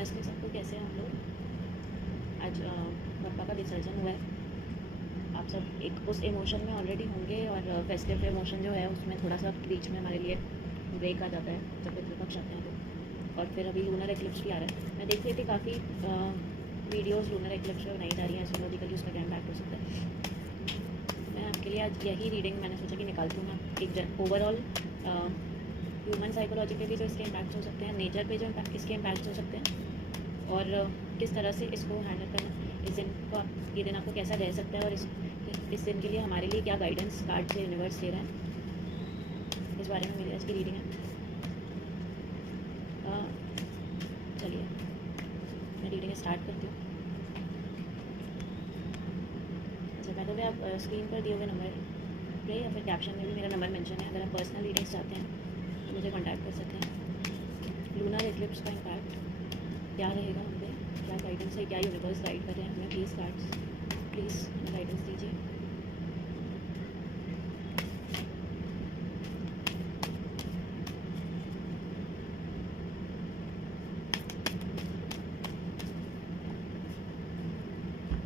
नमस्ते सबको, कैसे हैं हम लोग। आज पापा का विसर्जन हुआ है। आप सब एक उस इमोशन में ऑलरेडी होंगे और फेस्टिव इमोशन जो है उसमें थोड़ा सा बीच में हमारे लिए ब्रेक आ जाता है जब पितृपक्ष आते हैं तो। और फिर अभी लूनर एक्लिप्स भी आ रहा है। मैं देख रही थी काफ़ी वीडियोज़ लूनर एक्लिप्स पर बनाई जा रही हैं, एस्ट्रोलॉजिकली उसका क्या इम्पैक्ट हो सकता है। मैं आपके लिए आज यही रीडिंग मैंने सोचा कि निकालती हूँ मैं एक ओवरऑल ह्यूमन साइकोलॉजी पे भी जो इसके इम्पैक्ट्स हो सकते हैं, नेचर पे जो इसके इम्पैक्ट्स हो सकते हैं और किस तरह से इसको हैंडल करना, इस दिन को ये दिन आपको कैसा रह सकता है और इस दिन के लिए हमारे लिए क्या गाइडेंस कार्ड से यूनिवर्स दे रहा है, इस बारे में मेरी आज की रीडिंग है। चलिए मैं रीडिंग स्टार्ट करती हूँ। अच्छा, पहले तो आप स्क्रीन पर दिए हुए नंबर पे या फिर कैप्शन में भी मेरा नंबर मेंशन है। अगर आप पर्सनल रीडिंग्स चाहते हैं तो मुझे कॉन्टैक्ट कर सकते हैं। लूनर एक्लिप्स का इम्पैक्ट क्या रहेगा हम पे, क्या गाइडेंस है, क्या यूनिवर्स गाइड कर रहे हैं हमें। प्लीज़ कार्ड्स, प्लीज़ हमें गाइडेंस दीजिए।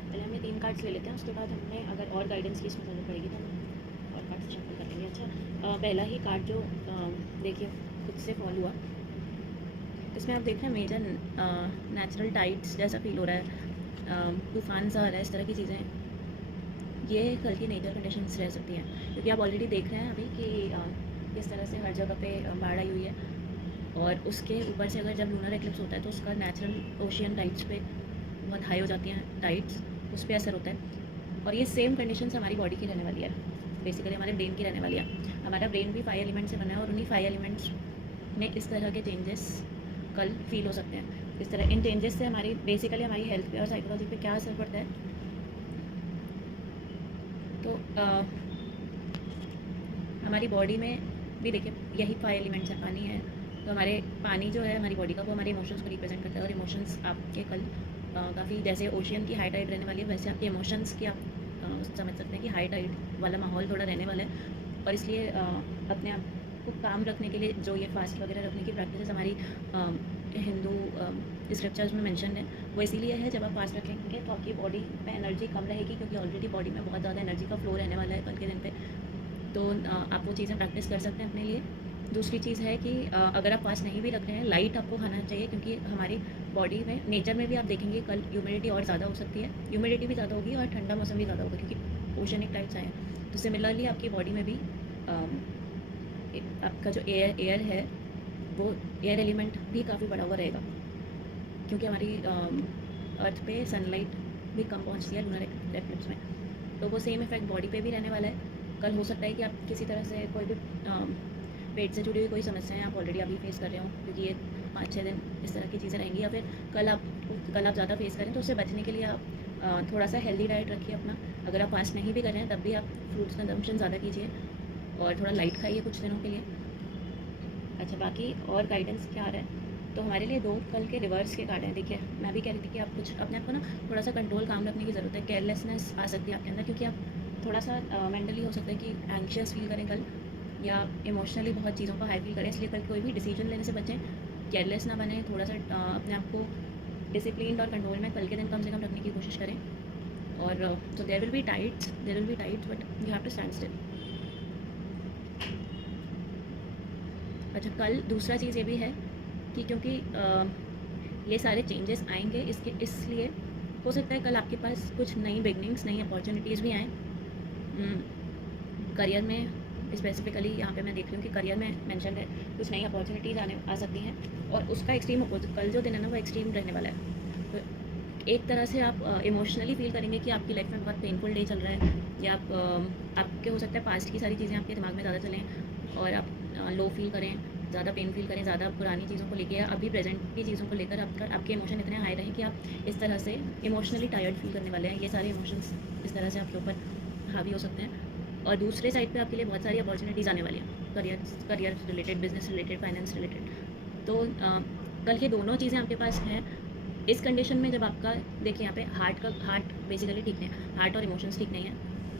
पहले हम ये 3 कार्ड्स ले लेते हैं, उसके बाद हमें अगर और गाइडेंस की इसमें ज़रूरत पड़ेगी तो हम और कार्ड्स शफल कर लेंगे। अच्छा, पहला ही कार्ड जो देखिए खुद से फॉल हुआ, इसमें आप देख रहे हैं मेजर नेचुरल टाइड्स जैसा फील हो रहा है, तूफान सा आ रहा है, इस तरह की चीज़ें। ये कल की नेचर कंडीशंस रह सकती हैं क्योंकि आप ऑलरेडी देख रहे हैं अभी कि किस तरह से हर जगह पे बाढ़ आई हुई है। और उसके ऊपर से अगर जब लूनर एक्लिप्स होता है तो उसका नेचुरल ओशियन टाइड्स पे बहुत हाई हो जाती हैं टाइड्स, उस पर असर होता है। और ये सेम कंडीशंस हमारी बॉडी की रहने वाली है, बेसिकली हमारे ब्रेन की रहने वाली है। हमारा ब्रेन भी 5 एलिमेंट से बना है और उन्हीं 5 एलिमेंट्स में इस तरह के चेंजेस कल फील हो सकते हैं। इस तरह इन चेंजेस से हमारी बेसिकली हमारी हेल्थ पे और साइकोलॉजी पे क्या असर पड़ता है, तो हमारी बॉडी में भी देखिए यही 5 एलिमेंट्स है, पानी है। तो हमारे पानी जो है हमारी बॉडी का, वो हमारे इमोशंस को रिप्रेजेंट करता है। और इमोशंस आपके कल काफ़ी जैसे ओशियन की हाई टाइड रहने वाली है, वैसे आपके इमोशंस की आप समझ सकते हैं कि हाई टाइड वाला माहौल थोड़ा रहने वाला है। और इसलिए अपने आप को काम रखने के लिए जो ये फास्ट वगैरह रखने की प्रैक्टिस हमारी हिंदू स्क्रिप्चर्स में मेंशन है, वो इसीलिए है जब आप फास्ट रखेंगे तो आपकी बॉडी में एनर्जी कम रहेगी क्योंकि ऑलरेडी बॉडी में बहुत ज़्यादा एनर्जी का फ्लो रहने वाला है कल के दिन पे। तो आप वो चीज़ें प्रैक्टिस कर सकते हैं अपने लिए। दूसरी चीज़ है कि अगर आप फास्ट नहीं भी रख रहे हैं, लाइट आपको खाना चाहिए क्योंकि हमारी बॉडी में नेचर में भी आप देखेंगे कल ह्यूमिडिटी और ज़्यादा हो सकती है, ह्यूमिडिटी भी ज़्यादा होगी और ठंडा मौसम भी ज़्यादा होगा क्योंकि ओशनिक टाइप्स आए हैं। तो सिमिलरली आपकी बॉडी में भी आपका जो एयर है वो एयर एलिमेंट भी काफ़ी बढ़ा हुआ रहेगा क्योंकि हमारी अर्थ पे सनलाइट भी कम पहुंचती है लूनर एक्लिप्स में। तो वो सेम इफेक्ट बॉडी पे भी रहने वाला है। कल हो सकता है कि आप किसी तरह से कोई भी पेट से जुड़ी हुई कोई समस्याएं आप ऑलरेडी अभी फेस कर रहे हो क्योंकि ये 5-6 दिन इस तरह की चीज़ें रहेंगी, या फिर कल आप ज़्यादा फेस करें तो उससे बचने के लिए आप थोड़ा सा हेल्दी डाइट रखिए अपना। अगर आप फास्ट नहीं भी कर रहे हैं तब भी आप फ्रूट्स कंजम्पशन ज़्यादा कीजिए और थोड़ा लाइट खाइए कुछ दिनों के लिए। अच्छा, बाकी और गाइडेंस क्या आ रहा है, तो हमारे लिए 2 कल के रिवर्स के कार्ड हैं। देखिए मैं भी कह रही थी कि आप कुछ अपने आप को ना थोड़ा सा कंट्रोल काम रखने की ज़रूरत है। केयरलेसनेस आ सकती है आपके अंदर क्योंकि आप थोड़ा सा मेंटली हो सकता है कि एंग्शियस फील करें कल, या इमोशनली बहुत चीज़ों का हाई फील करें। इसलिए कल कोई भी डिसीजन लेने से बचें, केयरलेस ना बने, थोड़ा सा अपने आप को डिसिप्लिन और कंट्रोल में कल के दिन कम से कम रखने की कोशिश करें। और तो there will be tides but you have to stand still. अच्छा, कल दूसरा चीज़ ये भी है कि क्योंकि ये सारे चेंजेस आएंगे इसलिए हो सकता है कल आपके पास कुछ नई बिगनिंग्स, नई अपॉर्चुनिटीज़ भी आएँ करियर में। स्पेसिफिकली यहाँ पे मैं देख रही हूँ कि करियर में मेंशन है कुछ नई अपॉर्चुनिटीज़ आ सकती हैं और उसका एक्सट्रीम अपोजिट कल जो दिन है ना वो एक्सट्रीम रहने वाला है। तो एक तरह से आप इमोशनली फील करेंगे कि आपकी लाइफ में बहुत पेनफुल डे चल रहा है, या आपके हो सकता है पास्ट की सारी चीज़ें आपके दिमाग में ज़्यादा चलें और आप लो फील करें, ज़्यादा पेन फील करें, ज़्यादा पुरानी चीज़ों को लेकर या अभी प्रेजेंट की चीज़ों को लेकर आपके इमोशन इतने हाई रहें कि आप इस तरह से इमोशनली टायर्ड फील करने वाले हैं। ये सारे इमोशंस इस तरह से आपके ऊपर हावी हो सकते हैं। और दूसरे साइड पे आपके लिए बहुत सारी अपॉर्चुनिटीज़ आने वाली हैं, career related, business related, finance related. तो कल ये दोनों चीज़ें आपके पास हैं। इस कंडीशन में जब आपका देखिए यहाँ पे हार्ट बेसिकली ठीक नहीं है, हार्ट और इमोशंस ठीक नहीं है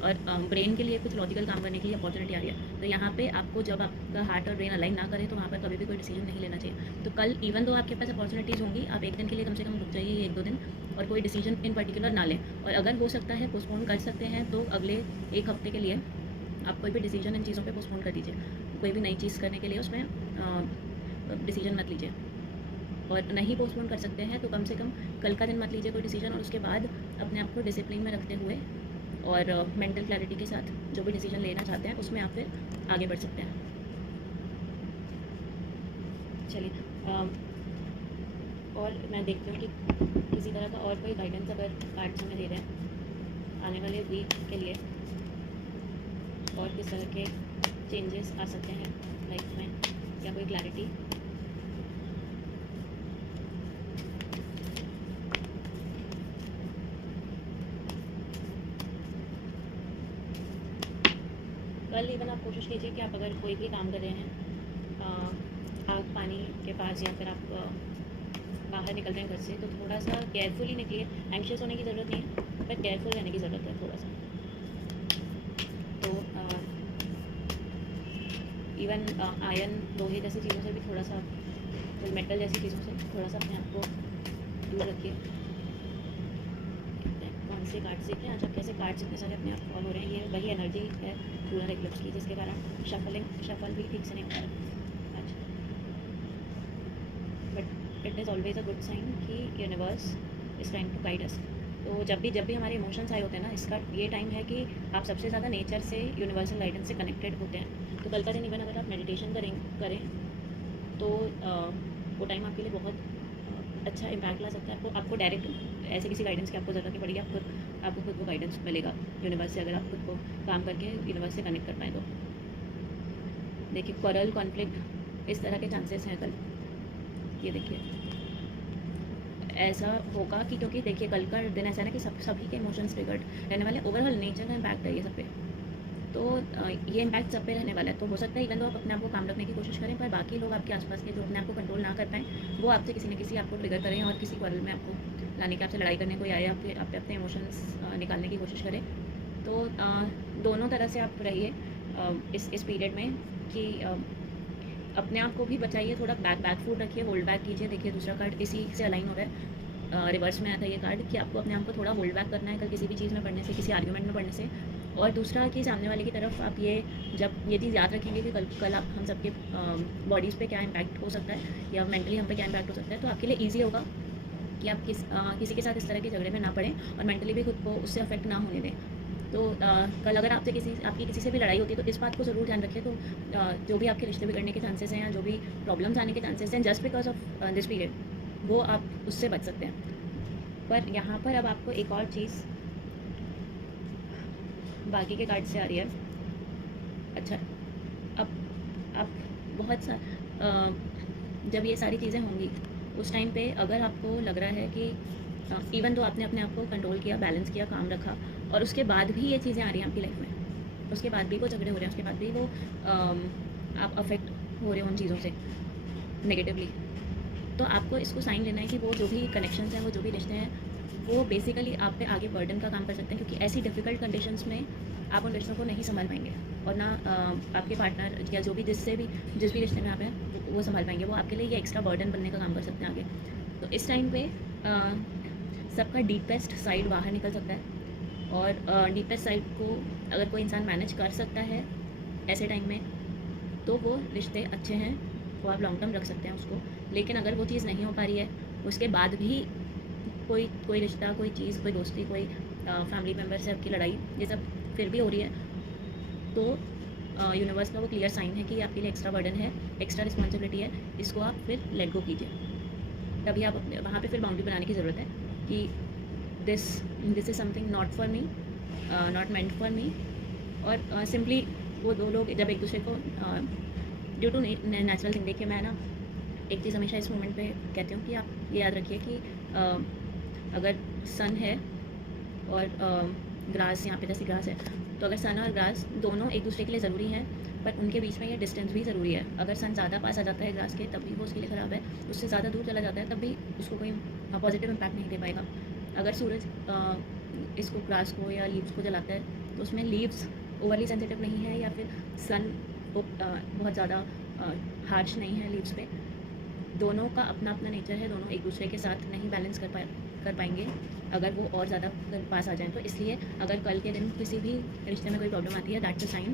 और ब्रेन के लिए कुछ लॉजिकल काम करने के लिए अपॉर्चुनिटी आ रही है। तो यहाँ पे आपको जब आपका हार्ट और ब्रेन अलाइन ना करे तो वहाँ पर कभी भी कोई डिसीजन नहीं लेना चाहिए। तो कल इवन दो आपके पास अपॉर्चुनिटीज़ होंगी, आप एक दिन के लिए कम से कम रुक जाइए, 1-2 दिन, और कोई डिसीजन इन पर्टिकुलर ना लें। और अगर हो सकता है पोस्टपोन कर सकते हैं तो अगले 1 हफ्ते के लिए आप कोई भी डिसीजन इन चीज़ों पे पोस्टपोन कर दीजिए। कोई भी नई चीज़ करने के लिए उसमें डिसीजन मत लीजिए। और नहीं पोस्टपोन कर सकते हैं तो कम से कम कल का दिन मत लीजिए कोई डिसीजन, और उसके बाद अपने आप को डिसिप्लिन में रखते हुए और मेंटल क्लैरिटी के साथ जो भी डिसीजन लेना चाहते हैं उसमें आप फिर आगे बढ़ सकते हैं। चलिए और मैं देखती हूँ कि किसी तरह का और कोई गाइडेंस अगर कार्ड्स हमें दे रहे हैं आने वाले वीक के लिए, और किस तरह के चेंजेस आ सकते हैं लाइफ में, या कोई क्लैरिटी। कल इवन आप कोशिश कीजिए कि आप अगर कोई भी काम कर रहे हैं आग पानी के पास, या फिर आप बाहर निकल रहे हैं घर से, तो थोड़ा सा केयरफुली निकलिए। एंग्शियस होने की ज़रूरत नहीं है, पर केयरफुल रहने की ज़रूरत है थोड़ा सा। तो इवन आयरन लोहे जैसी चीज़ों से भी थोड़ा सा, तो मेटल जैसी चीज़ों से थोड़ा सा अपने आप को दूर रखिए। कौन से कार्ड्स देखें आज, आप कैसे कार्ड्स इतने सारे अपने आप फॉल हो रहे हैं, ये वही एनर्जी है लूनर एक्लिप्स की, जिसके कारण शफल भी ठीक से नहीं हो रहा है आज। But it is always a good sign कि universe is trying to guide us. तो जब भी हमारे इमोशंस आए होते हैं ना, इसका ये टाइम है कि आप सबसे ज़्यादा नेचर से, यूनिवर्सल गाइडेंस से कनेक्टेड होते हैं। तो कल का दिन इवन अगर आप मेडिटेशन करें तो वो टाइम आपके लिए बहुत अच्छा इम्पैक्ट ला सकता है। आपको डायरेक्ट ऐसे किसी गाइडेंस की आपको ज़रूरत नहीं पड़ेगी, आपको खुद को गाइडेंस मिलेगा यूनिवर्स से, अगर आप खुद को काम करके यूनिवर्स से कनेक्ट कर पाएँ तो। देखिए क्वारल, कॉन्फ्लिक्ट, इस तरह के चांसेस हैं कल, ये देखिए ऐसा होगा कि, क्योंकि देखिए कल का दिन ऐसा है ना कि सभी के इमोशंस ट्रिगर्ड रहने वाले, ओवरऑल नेचर का इम्पैक्ट है ये सब पे। तो ये इम्पैक्ट सब पे रहने वाला है। तो हो सकता है इवन तो आप अपने आप को काम रखने की कोशिश करें, पर बाकी लोग आपके आसपास के जो अपने आप को कंट्रोल ना कर पाएँ, वो आपसे किसी न किसी आपको ट्रिगर करें और किसी क्वारल में आपको लाने के, आपसे लड़ाई करने को आए, आपके अपने इमोशंस निकालने की कोशिश करें। तो दोनों तरह से आप रहिए इस पीरियड में कि अपने आप को भी बचाइए, थोड़ा बैक फूट रखिए, होल्ड बैक कीजिए। देखिए दूसरा कार्ड इसी से अलाइन हो रहा है, रिवर्स में आता है ये कार्ड कि आपको अपने आप को थोड़ा होल्ड बैक करना है कल किसी भी चीज़ में पढ़ने से, किसी आर्ग्यूमेंट में पढ़ने से। और दूसरा कि सामने वाले की तरफ आप जब ये चीज़ याद रखेंगे कि कल आप हम सबके बॉडीज़ पे क्या इम्पैक्ट हो सकता है, या मेंटली हम पे क्या इम्पैक्ट हो सकता है, तो आपके लिए ईजी होगा कि आप किसी के साथ इस तरह के झगड़े में ना पड़ें और मेंटली भी खुद को उससे अफेक्ट ना होने दें। तो कल अगर आपकी किसी से भी लड़ाई होती है तो इस बात को ज़रूर ध्यान रखिए। तो जो भी आपके रिश्ते बिगड़ने के चांसेस हैं, या जो भी प्रॉब्लम्स आने के चांसेस हैं just because of this period, वो आप उससे बच सकते हैं। पर यहाँ पर अब आपको एक और चीज़ बाकी के कार्ड से आ रही है। अच्छा, अब बहुत सा जब ये सारी चीज़ें होंगी उस टाइम पे अगर आपको लग रहा है कि इवन तो आपने अपने आप को कंट्रोल किया, बैलेंस किया, काम रखा, और उसके बाद भी ये चीज़ें आ रही हैं आपकी लाइफ में, उसके बाद भी वो झगड़े हो रहे हैं, उसके बाद भी वो आप अफेक्ट हो रहे हो उन चीज़ों से नेगेटिवली, तो आपको इसको साइन लेना है कि वो जो भी कनेक्शंस हैं, वो जो भी रिश्ते हैं, वो बेसिकली आप पे आगे बर्डन का काम कर सकते हैं, क्योंकि ऐसी डिफ़िकल्ट कंडीशंस में आप उन रिश्तों को नहीं संभाल पाएंगे, और ना आपके पार्टनर या जो भी जिस भी रिश्ते में आप हैं वो संभाल पाएंगे। वो आपके लिए ये एक्स्ट्रा बर्डन बनने का काम कर सकते हैं आगे। तो इस टाइम पे सबका डीपेस्ट साइड बाहर निकल सकता है, और डीपेस्ट साइड को अगर कोई इंसान मैनेज कर सकता है ऐसे टाइम में, तो वो रिश्ते अच्छे हैं, वो आप लॉन्ग टर्म रख सकते हैं उसको। लेकिन अगर वो चीज़ नहीं हो पा रही है, उसके बाद भी कोई रिश्ता, कोई चीज़, कोई दोस्ती, कोई फैमिली मेम्बर से आपकी लड़ाई, ये सब फिर भी हो रही है, तो यूनिवर्स का वो क्लियर साइन है कि आपके लिए एक्स्ट्रा बर्डन है, एक्स्ट्रा रिस्पॉन्सिबिलिटी है, इसको आप फिर लेट गो कीजिए। तभी आप अपने वहाँ पे फिर बाउंड्री बनाने की ज़रूरत है कि this is something not for me, not meant for me. और सिंपली वो दो लोग जब एक दूसरे को ड्यू टू नेचुरल थिंग, देखिए मैं ना एक चीज़ हमेशा इस मोमेंट पे कहती हूँ कि आप ये याद रखिए कि अगर सन है और ग्रास, यहाँ पे जैसे ग्रास है, तो अगर सन और ग्रास दोनों एक दूसरे के लिए ज़रूरी हैं, पर उनके बीच में ये डिस्टेंस भी ज़रूरी है। अगर सन ज़्यादा पास आ जाता है ग्रास के, तब भी वो उसके लिए ख़राब है, उससे ज़्यादा दूर चला जाता है तब भी उसको कोई पॉजिटिव इम्पैक्ट नहीं दे पाएगा। अगर सूरज इसको ग्रास को या लीव्स को जलाता है, तो उसमें लीव्स ओवरली सेंसिटिव नहीं है या फिर सन बहुत ज़्यादा हार्श नहीं है लीव्स पे। दोनों का अपना अपना नेचर है, दोनों एक दूसरे के साथ नहीं बैलेंस कर पाएंगे अगर वो और ज़्यादा पास आ जाएं। तो इसलिए अगर कल के दिन किसी भी रिश्ते में कोई प्रॉब्लम आती है, that's a sign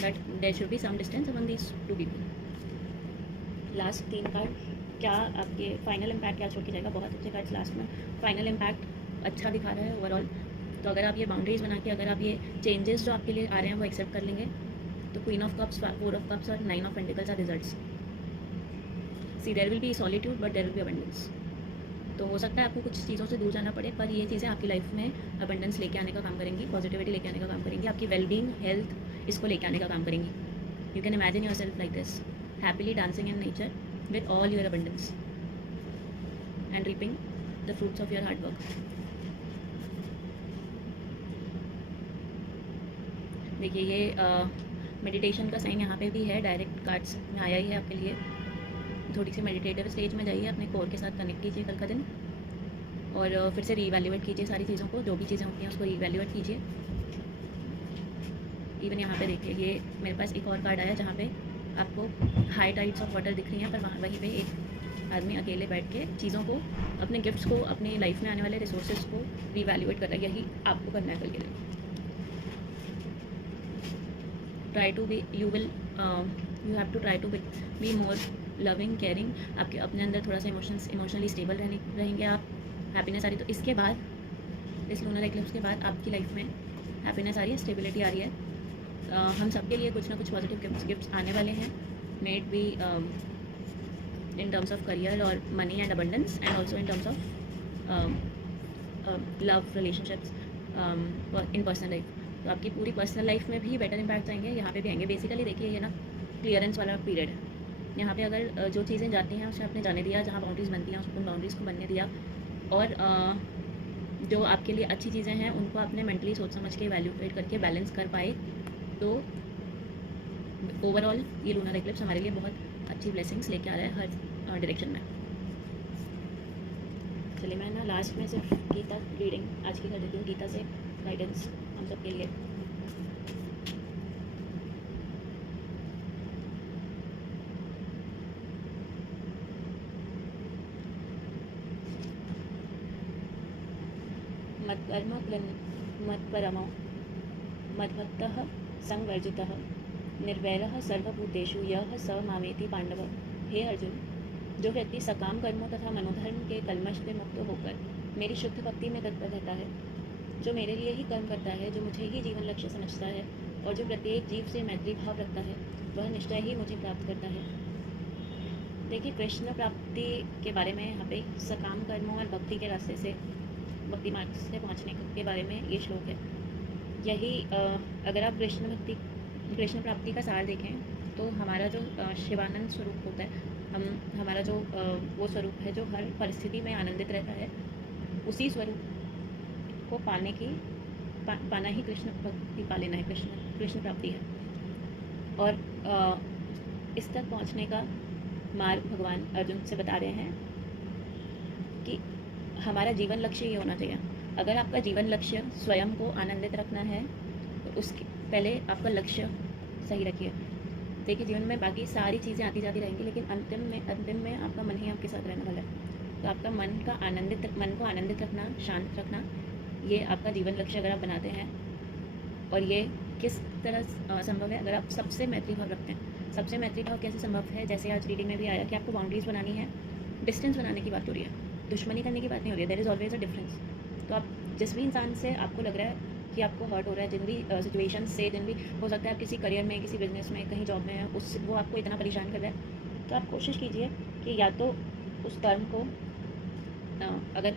that there should be some distance among these two people. Last 3 card क्या आपके फाइनल इम्पैक्ट क्या छोड़ के जाएगा। बहुत अच्छे कार्ड्स लास्ट में, फाइनल इम्पैक्ट अच्छा दिखा रहा है ओवरऑल। तो अगर आप ये बाउंड्रीज बना के, अगर आप ये चेंजेस जो आपके लिए आ रहे हैं वो एक्सेप्ट कर लेंगे, तो queen of cups, 4 of cups और 9 of pentacles are results. See there will be solitude but there will be abundance. तो हो सकता है आपको कुछ चीज़ों से दूर जाना पड़े, पर ये चीज़ें आपकी लाइफ में अबंडेंस लेके आने का काम करेंगी, पॉजिटिविटी लेके आने का काम करेंगी, आपकी वेलबींग, हेल्थ इसको लेके आने का काम करेंगी। You can imagine your self like this, happily dancing in nature with all your abundance and reaping the fruits of your hard work. देखिए ये मेडिटेशन का साइन यहाँ पे भी है, डायरेक्ट कार्ड्स में आया ही है आपके लिए। थोड़ी सी मेडिटेटिव स्टेज में जाइए, अपने कोर के साथ कनेक्ट कीजिए कल का दिन, और फिर से रीवैल्यूएट कीजिए सारी चीज़ों को, जो भी चीज़ें होती हैं उसको रीवैल्यूएट कीजिए। इवन यहाँ पे देखिए, ये मेरे पास एक और कार्ड आया जहाँ पे आपको हाई टाइड्स ऑफ वाटर दिख रही हैं, पर वहाँ वहीं पे एक आदमी अकेले बैठ के चीज़ों को, अपने गिफ्ट्स को, अपनी लाइफ में आने वाले रिसोर्सेज को रीवैल्यूएट कर रहा है। यही आपको करना है कल के दिन। Try to be, you have to try to be more loving, caring. आपके अपने अंदर थोड़ा सा इमोशनली स्टेबल रहेंगे आप, हैप्पीनेस आ रही। तो इसके बाद, इस लूनर एक्लिप्स के बाद आपकी लाइफ में हैप्पीनेस आ रही है, स्टेबिलिटी आ रही है। हम सबके लिए कुछ ना कुछ पॉजिटिव गिफ्ट्स आने वाले हैं, maybe in terms of career और money and abundance, and also in terms of love, relationships, in personal life. तो आपकी पूरी पर्सनल लाइफ में भी बेटर इम्पैक्ट आएंगे, यहाँ पे भी आएंगे। बेसिकली देखिए, ये ना क्लियरेंस वाला पीरियड है। यहाँ पे अगर जो चीज़ें जाती हैं उसे आपने जाने दिया, जहाँ बाउंड्रीज़ बनती हैं उन बाउंड्रीज़ को बनने दिया, और जो आपके लिए अच्छी चीज़ें हैं उनको आपने मेंटली सोच समझ के वैल्यूएट करके बैलेंस कर पाए, तो ओवरऑल ये लूनर एक्लिप्स हमारे लिए बहुत अच्छी ब्लेसिंग्स लेके आ रहा है हर डायरेक्शन में। चलिए मैं ना लास्ट में सिर्फ गीता रीडिंग आज की कर देती हूँ, गीता से गाइडेंस हम सब के लिए। मत्कर्म मत्परमो मद्भक्तः संवर्जितः निर्वैरः सर्वभूतेषु यः स मामेति पांडव। हे अर्जुन, जो व्यक्ति सकाम कर्मों तथा मनोधर्म के कलमश से मुक्त होकर मेरी शुद्ध भक्ति में तत्पर रहता है, जो मेरे लिए ही कर्म करता है, जो मुझे ही जीवन लक्ष्य समझता है, और जो प्रत्येक जीव से मैत्री भाव रखता है, वह निश्चय ही मुझे प्राप्त करता है। देखिए, कृष्ण प्राप्ति के बारे में यहाँ पे सकाम कर्मों और भक्ति के रास्ते से, भक्ति मार्ग से पहुँचने के बारे में ये श्लोक है। यही अगर आप कृष्ण प्राप्ति का सार देखें तो हमारा जो शिवानंद स्वरूप होता है, हमारा जो वो स्वरूप है जो हर परिस्थिति में आनंदित रहता है, उसी स्वरूप को पाना ही कृष्ण भक्ति पा लेना है, कृष्ण प्राप्ति है। और इस तक पहुंचने का मार्ग भगवान अर्जुन से बता रहे हैं कि हमारा जीवन लक्ष्य ये होना चाहिए। अगर आपका जीवन लक्ष्य स्वयं को आनंदित रखना है तो उसके पहले आपका लक्ष्य सही रखिए। देखिए, जीवन में बाकी सारी चीज़ें आती जाती रहेंगी, लेकिन अंतिम में आपका मन ही आपके साथ रहने वाला है। तो आपका मन को आनंदित रखना, शांत रखना, ये आपका जीवन लक्ष्य अगर आप बनाते हैं। और ये किस तरह संभव है? अगर आप सबसे मैत्री भाव रखते हैं। सबसे मैत्री भाव कैसे संभव है? जैसे आज रीडिंग में भी आया कि आपको बाउंड्रीज बनानी है, डिस्टेंस बनाने की बात हो रही है, दुश्मनी करने की बात नहीं हो रही है। There is always a difference. तो आप जिस भी इंसान से आपको लग रहा है कि आपको हर्ट हो रहा है, जिन भी सिचुएशन से, जिन भी हो सकता है आप किसी करियर में, किसी बिजनेस में, कहीं जॉब में है, वो आपको इतना परेशान कर रहा है, तो आप कोशिश कीजिए कि या तो उस टर्म को अगर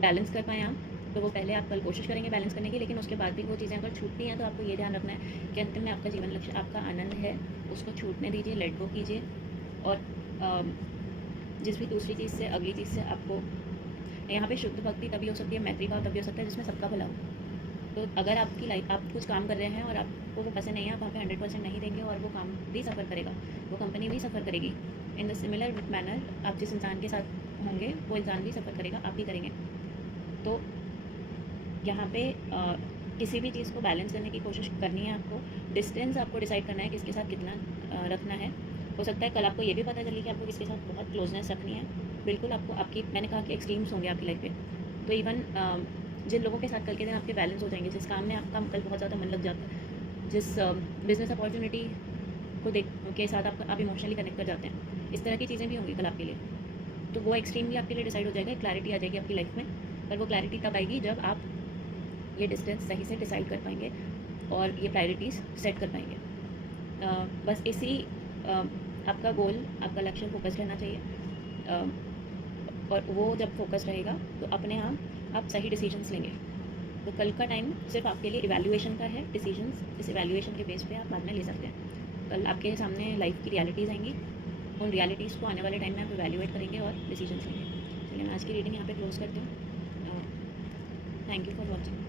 बैलेंस कर पाएँ आप, तो वो पहले आप कल कोशिश करेंगे बैलेंस करने की, लेकिन उसके बाद भी वो चीज़ें अगर छूटती हैं तो आपको ये ध्यान रखना है कि अंतिम में आपका जीवन लक्ष्य, आपका आनंद है, उसको छूटने दीजिए, लेट गो कीजिए। और जिस भी दूसरी चीज़ से, अगली चीज़ से आपको, यहाँ पे शुद्ध भक्ति तभी हो सकती है, मैत्री भाव तभी हो सकता है जिसमें सबका भला हो। तो अगर आपकी लाइफ, आप कुछ काम कर रहे हैं और आपको वो पसंद नहीं है, आप वहाँ पे 100% नहीं देंगे और वो काम भी सफ़र करेगा, वो कंपनी भी सफ़र करेगी। इन द सिमिलर मैनर आप जिस इंसान के साथ होंगे वो इंसान भी सफ़र करेगा, आप भी करेंगे। तो यहाँ पे किसी भी चीज़ को बैलेंस करने की कोशिश करनी है आपको। डिस्टेंस आपको डिसाइड करना है किसके साथ कितना रखना है। हो सकता है कल आपको ये भी पता चले कि आपको किसके साथ बहुत क्लोजनेस रखनी है। बिल्कुल आपको आपकी, मैंने कहा कि एक्सट्रीम्स होंगे आपकी लाइफ में। तो इवन जिन लोगों के साथ कल के दिन आपके बैलेंस हो जाएंगे, जिस काम में आपका कल बहुत ज़्यादा मन लग जाता है, जिस बिज़नेस अपॉर्चुनिटी को देख के साथ आप इमोशनली कनेक्ट कर जाते हैं, इस तरह की चीज़ें भी होंगी कल आपके लिए। तो वो एक्सट्रीम भी आपके लिए डिसाइड हो जाएगा, क्लैरिटी आ जाएगी आपकी लाइफ में। पर वो क्लैरिटी तब आएगी जब आप ये डिस्टेंस सही से डिसाइड कर पाएंगे और ये प्रायोरिटीज़ सेट कर पाएंगे। बस इसी आपका गोल, आपका लक्ष्य फोकस रहना चाहिए। और वो जब फोकस रहेगा तो अपने आप सही डिसीजंस लेंगे। तो कल का टाइम सिर्फ आपके लिए इवैल्यूएशन का है। डिसीजंस इस इवैल्यूएशन के बेस पे आप बाद में ले सकते हैं। कल आपके सामने लाइफ की रियलिटीज़ आएंगी, उन रियलिटीज़ को आने वाले टाइम में आप इवैल्यूएट करेंगे और डिसीजंस लेंगे। चलिए मैं आज की रीडिंग यहाँ पे क्लोज करती हूँ। Thank you for watching.